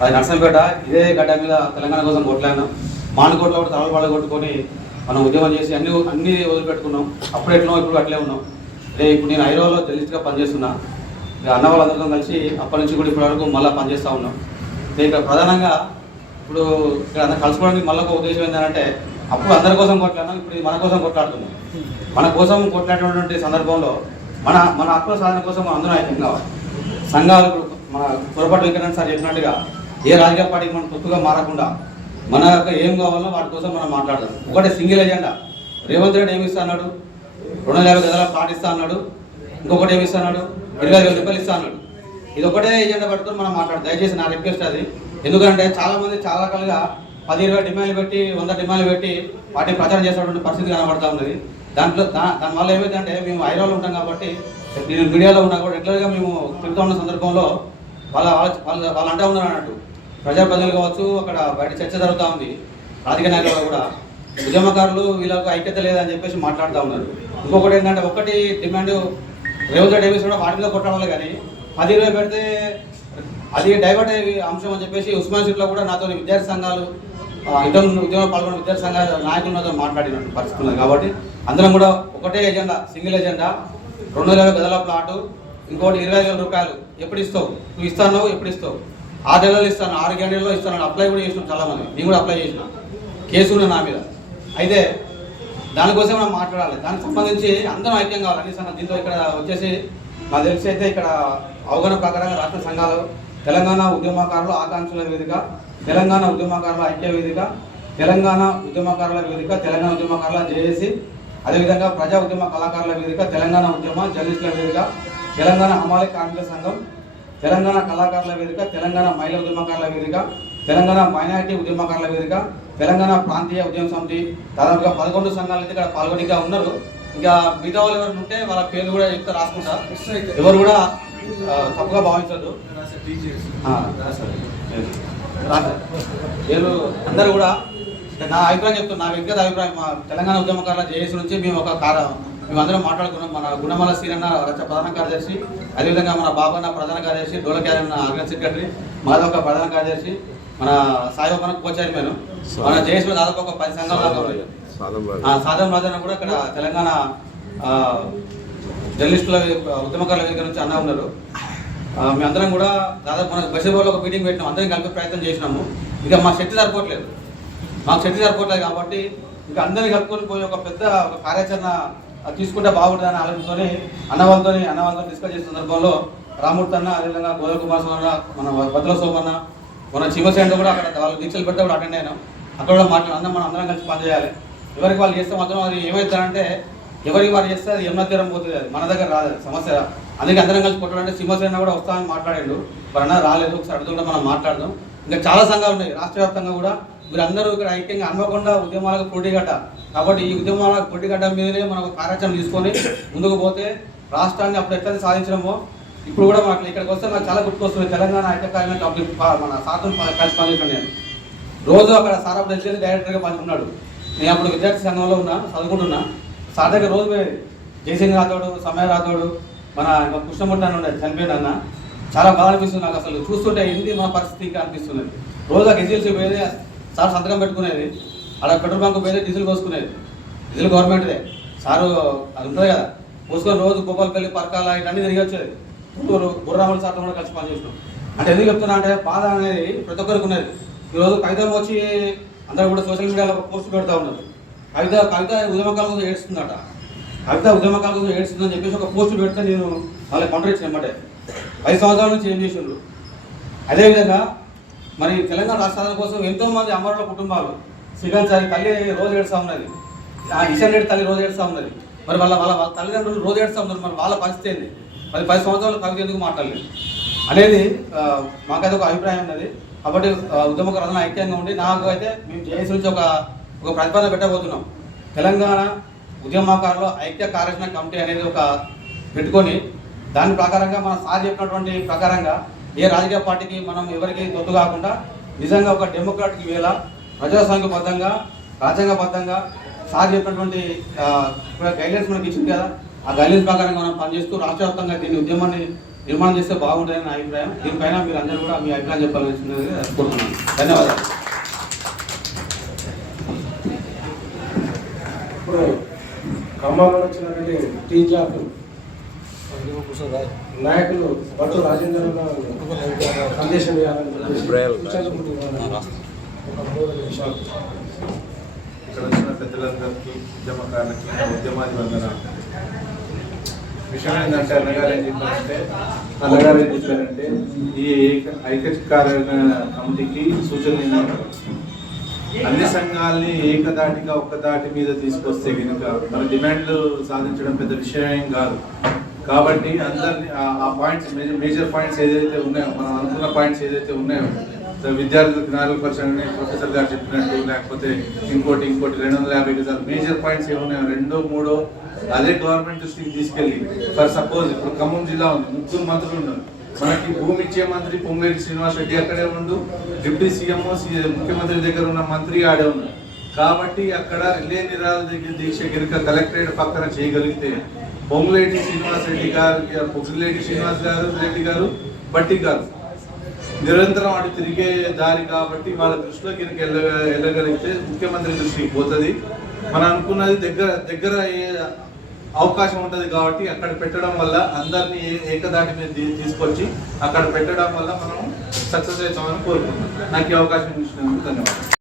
అది నర్సంపేట ఇదే గడ్డ మీద తెలంగాణ కోసం కొట్లాడినాం. మానుకోట్లో కూడా తలపాలు కొట్టుకొని మనం ఉద్యమం చేసి అన్ని అన్ని వదిలిపెట్టుకున్నాం. అప్పుడు ఎట్లా ఇప్పుడు అట్లే ఉన్నాం. అదే ఇప్పుడు నేను హైదరాబాద్లో జర్నలిస్ట్గా పనిచేస్తున్నా. ఇక అన్న వాళ్ళందరితో కలిసి అప్పటి నుంచి కూడా ఇప్పటి వరకు మళ్ళీ పనిచేస్తూ ఉన్నాం. ఇక్కడ ప్రధానంగా ఇప్పుడు ఇక్కడ అందరు కలుసుకోవడానికి మళ్ళీ ఒక ఉద్దేశం ఏంటంటే అప్పుడు అందరి కోసం కొట్లాడినాం ఇప్పుడు మన కోసం కొట్లాడుతున్నాం. మన కోసం కొట్లాడేటువంటి సందర్భంలో మన మన హక్కుల సాధన కోసం మనం అందరం ఐక్యం కావాలి సంఘాలు మన పొరపాటు వెంకటరెడ్డి సార్ చెప్పినట్టుగా ఏ రాజకీయ పార్టీకి మనం తొత్తుగా మారకుండా మన యొక్క ఏం కావాలో వాటి కోసం మనం మాట్లాడదాం. ఒకటే సింగిల్ ఎజెండా. రేవంత్ రెడ్డి ఏమి ఇస్తా అన్నాడు? రెండు వందల యాభై గదాల పాటిస్తా అన్నాడు. ఇంకొకటి ఏమి ఇస్తా అన్నాడు? ఇరవై వేల రూపాయలు ఇస్తా అన్నాడు. ఇది ఒకటే ఎజెండా పట్టుకొని మనం మాట్లాడదాం. దయచేసి నా రిక్వెస్ట్ అది. ఎందుకంటే చాలామంది చాలా రకాలుగా పది ఇరవై డిమాండ్లు పెట్టి వంద డిమాండ్లు పెట్టి వాటిని ప్రచారం చేసేటువంటి పరిస్థితి కనబడతా ఉన్నది. దాంట్లో దా- దానివల్ల ఏమైందంటే మేము హైదరాబాద్లో ఉంటాం కాబట్టి నేను మీడియాలో ఉన్నా కూడా రెగ్యులర్గా మేము చెప్తా ఉన్న సందర్భంలో వాళ్ళ వాళ్ళ వాళ్ళు అంటా ఉన్నారు అన్నట్టు. ప్రజాప్రతినిధులు కావచ్చు అక్కడ బయట చర్చ జరుగుతూ ఉంది. రాజకీయ నాయకులు కూడా ఉద్యమకారులు వీళ్ళకు ఐక్యత లేదని చెప్పేసి మాట్లాడుతూ ఉన్నారు. ఇంకొకటి ఏంటంటే ఒకటి డిమాండ్ రేవంత్ రెడ్డి ఏమి కూడా వాటి మీద కొట్టడం కానీ పది ఇరవై పెడితే అది డైవర్ట్ అయ్యే అంశం అని చెప్పేసి ఉస్మాన్ సీట్లో కూడా నాతో విద్యార్థి సంఘాలు ఆ, ఇతర ఉద్యమంలో పాల్గొన్న విద్యార్థి సంఘాల నాయకులు నాతో మాట్లాడినట్టు పరిస్థితి ఉన్నది కాబట్టి అందరం కూడా ఒకటే ఎజెండా సింగిల్ ఎజెండా. రెండు వేల గదల ప్లాటు ఇంకోటి ఇరవై వేల రూపాయలు ఎప్పుడు ఇస్తావు? నువ్వు ఇస్తాను ఎప్పుడు ఇస్తావు? ఆరు నెలలు ఇస్తాను ఆరు గంటల్లో ఇస్తాను అప్లై కూడా చేసినాం చాలా మంది నేను కూడా అప్లై చేసిన. కేసు నా మీద. అయితే దానికోసం మనం మాట్లాడాలి. దానికి సంబంధించి అందరం ఐక్యం కావాలి. అన్ని దీంతో ఇక్కడ వచ్చేసి నాకు తెలిసి అయితే ఇక్కడ అవగాహన ప్రకారంగా రాష్ట్ర సంఘాలు తెలంగాణ ఉద్యమకారులు ఆకాంక్షల వేదిక తెలంగాణ ఉద్యమకారుల ఐక్య వేదిక తెలంగాణ ఉద్యమకారుల వేదిక తెలంగాణ ఉద్యమకారుల జేఏసీ అదేవిధంగా ప్రజా ఉద్యమ కళాకారుల వేదిక తెలంగాణ ఉద్యమ జర్నలిస్టుల వేదిక తెలంగాణ హమాలి కార్మిక సంఘం తెలంగాణ కళాకారుల వేదిక తెలంగాణ మహిళా ఉద్యమకారుల వేదిక తెలంగాణ మైనారిటీ ఉద్యమకారుల వేదిక తెలంగాణ ప్రాంతీయ ఉద్యమ సమితి దాదాపుగా పదకొండు సంఘాలు అయితే ఇక్కడ పాల్గొనిగా ఉన్నారు. ఇంకా మిగతా వాళ్ళు ఎవరు ఉంటే వాళ్ళ పేర్లు కూడా చెప్తే రాసుకుంటా. ఎవరు కూడా తప్పుగా భావించద్దు. పేరు అందరూ కూడా నా అభిప్రాయం చెప్తున్నా నా వ్యక్తిగత అభిప్రాయం తెలంగాణ ఉద్యమకారుల జేఏసీ నుంచి మేము ఒక కారణం మేమందరం మాట్లాడుకున్నాం. మన గుణమల సీనన్న రచ ప్రధాన కార్యదర్శి అదేవిధంగా మన బాబన్న ప్రధాన కార్యదర్శి డోలక్యారన్న ఆర్గన్ సెక్రటరీ మాధవ ప్రధాన కార్యదర్శి మన సాయిబాబన్న కో చైర్మన్ మన జేఏసీలో దాదాపు ఒక పది సంఘాల సాధన రాజన్న కూడా ఇక్కడ తెలంగాణ జర్నలిస్టుల ఉద్యమకారుల వేదిక నుంచి అన్న ఉన్నారు. మేమందరం కూడా దాదాపు మన బస్సులో ఒక మీటింగ్ పెట్టినాం. అందరం కలిపి ప్రయత్నం చేసినాము. ఇంకా మా శక్తి సరిపోవట్లేదు. మాకు శక్తి సరిపోవట్లేదు కాబట్టి ఇంకా అందరినీ కలుపుకొని పోయి ఒక పెద్ద ఒక కార్యాచరణ అది తీసుకుంటే బాగుంటుందని ఆలోచనతోని అన్న అన్నవాళ్ళతో డిస్కస్ చేసిన సందర్భంలో రామూర్తి అన్న అదేవిధంగా గోదల కుమార్ స్వామి మన భద్ర సోమన్న మన శివసేన కూడా అక్కడ వాళ్ళ దీక్షలు పెడితే కూడా అటెండ్ అయినాం. అక్కడ కూడా మాట్లాడు అందరం మనం అందరం కలిసి పనిచేయాలి. ఎవరికి వాళ్ళు చేస్తే మాత్రం అది ఏమవుతారంటే ఎవరికి వారు చేస్తే అది ఎన్నో తీరం పోతుంది అది. మన దగ్గర రాదు సమస్య. అందుకే అందరం కలిసి కొట్టాలంటే సింహసేన కూడా వస్తామని మాట్లాడాడు. మరి అన్న రాలేదు ఒకసారి అడుగుతుంటే మనం మాట్లాడదాం. ఇంకా చాలా సంఘాలు ఉన్నాయి. రాష్ట్ర వ్యాప్తంగా కూడా వీరందరూ ఇక్కడ ఐక్యంగా అనుకోకుండా ఉద్యమాలకు పోటీగట కాబట్టి ఈ ఉద్యమాలకు పోటీగడ్డ మీదనే మనం ఒక కార్యాచరణ తీసుకొని ముందుకు పోతే రాష్ట్రాన్ని అప్పుడు ఎట్లయితే సాధించడమో ఇప్పుడు కూడా మాకు ఇక్కడికి వస్తే నాకు చాలా గుర్తుకొస్తుంది. తెలంగాణ ఐక్యకార్యమైన మన సాధన కలిసి పనిచేసాను నేను. రోజు అక్కడ సారా ప్రెసిడెంట్ డైరెక్టర్గా పని నేను అప్పుడు విద్యార్థి సంఘంలో ఉన్నా చదువుకుంటున్నా. సార్ దగ్గర రోజు పోయేది. జయసింగ్ రాథోడు సమయ రాథోడు మన ఇంకా ఉండేది చనిపోయిన అన్న. చాలా బాధ అనిపిస్తుంది నాకు అసలు. చూస్తుంటే ఏంది మన పరిస్థితి ఇంకా అనిపిస్తున్నది రోజు ఆ గెజిల్స్ పోయేది సార్ సంతకం పెట్టుకునేది. అక్కడ పెట్రోల్ బంక్ పోయేది డీజిల్ పోసుకునేది. డీజిల్ గవర్నమెంట్దే. సారు అది ఉంటుంది కదా. పోసుకొని రోజు గోపాలపల్లి పరకాల ఇవన్నీ తిరిగి వచ్చేది. గుంటూరు గుర్రాముల సార్తో కూడా కలిసి పనిచేసినాం అంటే ఎందుకు చెప్తున్నా అంటే బాధ అనేది ప్రతి ఒక్కరికి ఉన్నది. ఈరోజు కవితం వచ్చి అందరూ కూడా సోషల్ మీడియాలో పోస్ట్ పెడతా ఉన్నారు. కవిత కవిత ఉద్యమకాల కోసం ఏడుస్తుందట. కవిత ఉద్యమకాల కోసం ఏడుస్తుందని చెప్పేసి ఒక పోస్ట్ పెడితే నేను వాళ్ళకి కొండ ఇచ్చిన అన్నమాట ఐదు సంవత్సరాల నుంచి ఏం చేసిండ్రు? అదేవిధంగా మరి తెలంగాణ రాష్ట్రాల కోసం ఎంతోమంది అమరుల కుటుంబాలు శ్రీకాంత్ సార్ తల్లి రోజు ఏడుస్తా ఉన్నది. ఆ ఇషన్ రెడ్డి తల్లి రోజు ఏడుస్తా ఉన్నది. మరి వాళ్ళ వాళ్ళ వాళ్ళ తల్లిదండ్రులు రోజు ఏడుస్తా ఉన్నారు. మరి వాళ్ళ పరిస్థితి ఏంది? మరి పది సంవత్సరాలు కవిత ఎందుకు మాట్లాడలేదు? అనేది మాకైతే ఒక అభిప్రాయం ఉన్నది. కాబట్టి ఆ, ఉద్యమ ఐక్యంగా ఉండి నాకు అయితే మేము జేఎస్ నుంచి ఒక ఒక ప్రతిపాదన పెట్టబోతున్నాం. తెలంగాణ ఉద్యమకారులు ఐక్య కార్యాచరణ కమిటీ అనేది ఒక పెట్టుకొని దాని ప్రకారంగా మన సార్ చెప్పినటువంటి ప్రకారంగా ఏ రాజకీయ పార్టీకి మనం ఎవరికి తొత్తు కాకుండా నిజంగా ఒక డెమోక్రాటిక్ వేళ ప్రజాస్వామ్యబద్ధంగా రాజ్యాంగబద్ధంగా సార్ చెప్పినటువంటి గైడ్లైన్స్ మనకి ఇచ్చింది కదా ఆ గైడ్లైన్స్ ప్రకారంగా మనం పనిచేస్తూ రాష్ట్ర వ్యాప్తంగా దీన్ని ఉద్యమాన్ని నిర్మాణం చేస్తే బాగుంటుందని నా అభిప్రాయం. దీనిపైన మీరు అందరూ కూడా మీ అభిప్రాయం చెప్పాలని కోరుతున్నాను ధన్యవాదాలు. ఇప్పుడు ఖమ్మంలో వచ్చినటువంటి టీ జాబ్ నాయకులు భట్టు రాజేంద్ర సందేశం ఇక్కడ వచ్చిన పెద్దలందరికీ ఉద్యమకారులకి ఉద్యమాది విషయం ఏంటంటే అన్నగారు ఏం చెప్పారంటే అన్నగారు ఏం చెప్పారంటే ఈ కమిటీకి సూచనలు ఏంటంటే అన్ని సంఘాలని ఏకదాటిగా ఒక్కదాటి మీద తీసుకొస్తే కనుక మన డిమాండ్లు సాధించడం పెద్ద విషయం కాదు. కాబట్టి అందరిని ఆ- పాయింట్స్ మేజర్ పాయింట్స్ ఏదైతే ఉన్నాయో మనం అనుకున్న పాయింట్స్ ఏదైతే ఉన్నాయో సో విద్యార్థులకు నాలుగు పర్సెంట్ ప్రొఫెసర్ గారు చెప్పినట్టు లేకపోతే ఇంకోటి ఇంకోటి రెండు వందల యాభై గజాలు మేజర్ పాయింట్స్ ఏమున్నాయో రెండో మూడో అదే గవర్నమెంట్ దృష్టికి తీసుకెళ్ళి ఫర్ సపోజ్ ఇప్పుడు ఖమ్మం జిల్లా ఉంది ముగ్గురు మంత్రులు ఉన్నారు. మనకి భూమి ఇచ్చే మంత్రి పొంగేటి శ్రీనివాస్ రెడ్డి అక్కడే ఉండు డిప్యూటీ సీఎం ముఖ్యమంత్రి దగ్గర ఉన్న మంత్రి ఆడే ఉన్నారు. కాబట్టి అక్కడ రిలే నిరాల దగ్గర దీక్ష కనుక కలెక్టరేట్ పక్కన చేయగలిగితే పొంగులేటి శ్రీనివాస్ రెడ్డి గారు పొంగులేటి శ్రీనివాస్ గారు రెడ్డి గారు బట్టి గారు. నిరంతరం అటు తిరిగే దారి కాబట్టి వాళ్ళ దృష్టిలో కనుక వెళ్ళ వెళ్ళగలిగితే ముఖ్యమంత్రి దృష్టికి పోతుంది. మనం అనుకున్నది దగ్గర దగ్గర అయ్యే అవకాశం ఉంటుంది కాబట్టి అక్కడ పెట్టడం వల్ల అందరినీ ఏ- ఏకదాటి మీద తీసుకొచ్చి అక్కడ పెట్టడం వల్ల మనం సక్సెస్ అవుతామని కోరుకుంటున్నాం. నాకు ఈ అవకాశం ఇచ్చినందుకు ధన్యవాదాలు.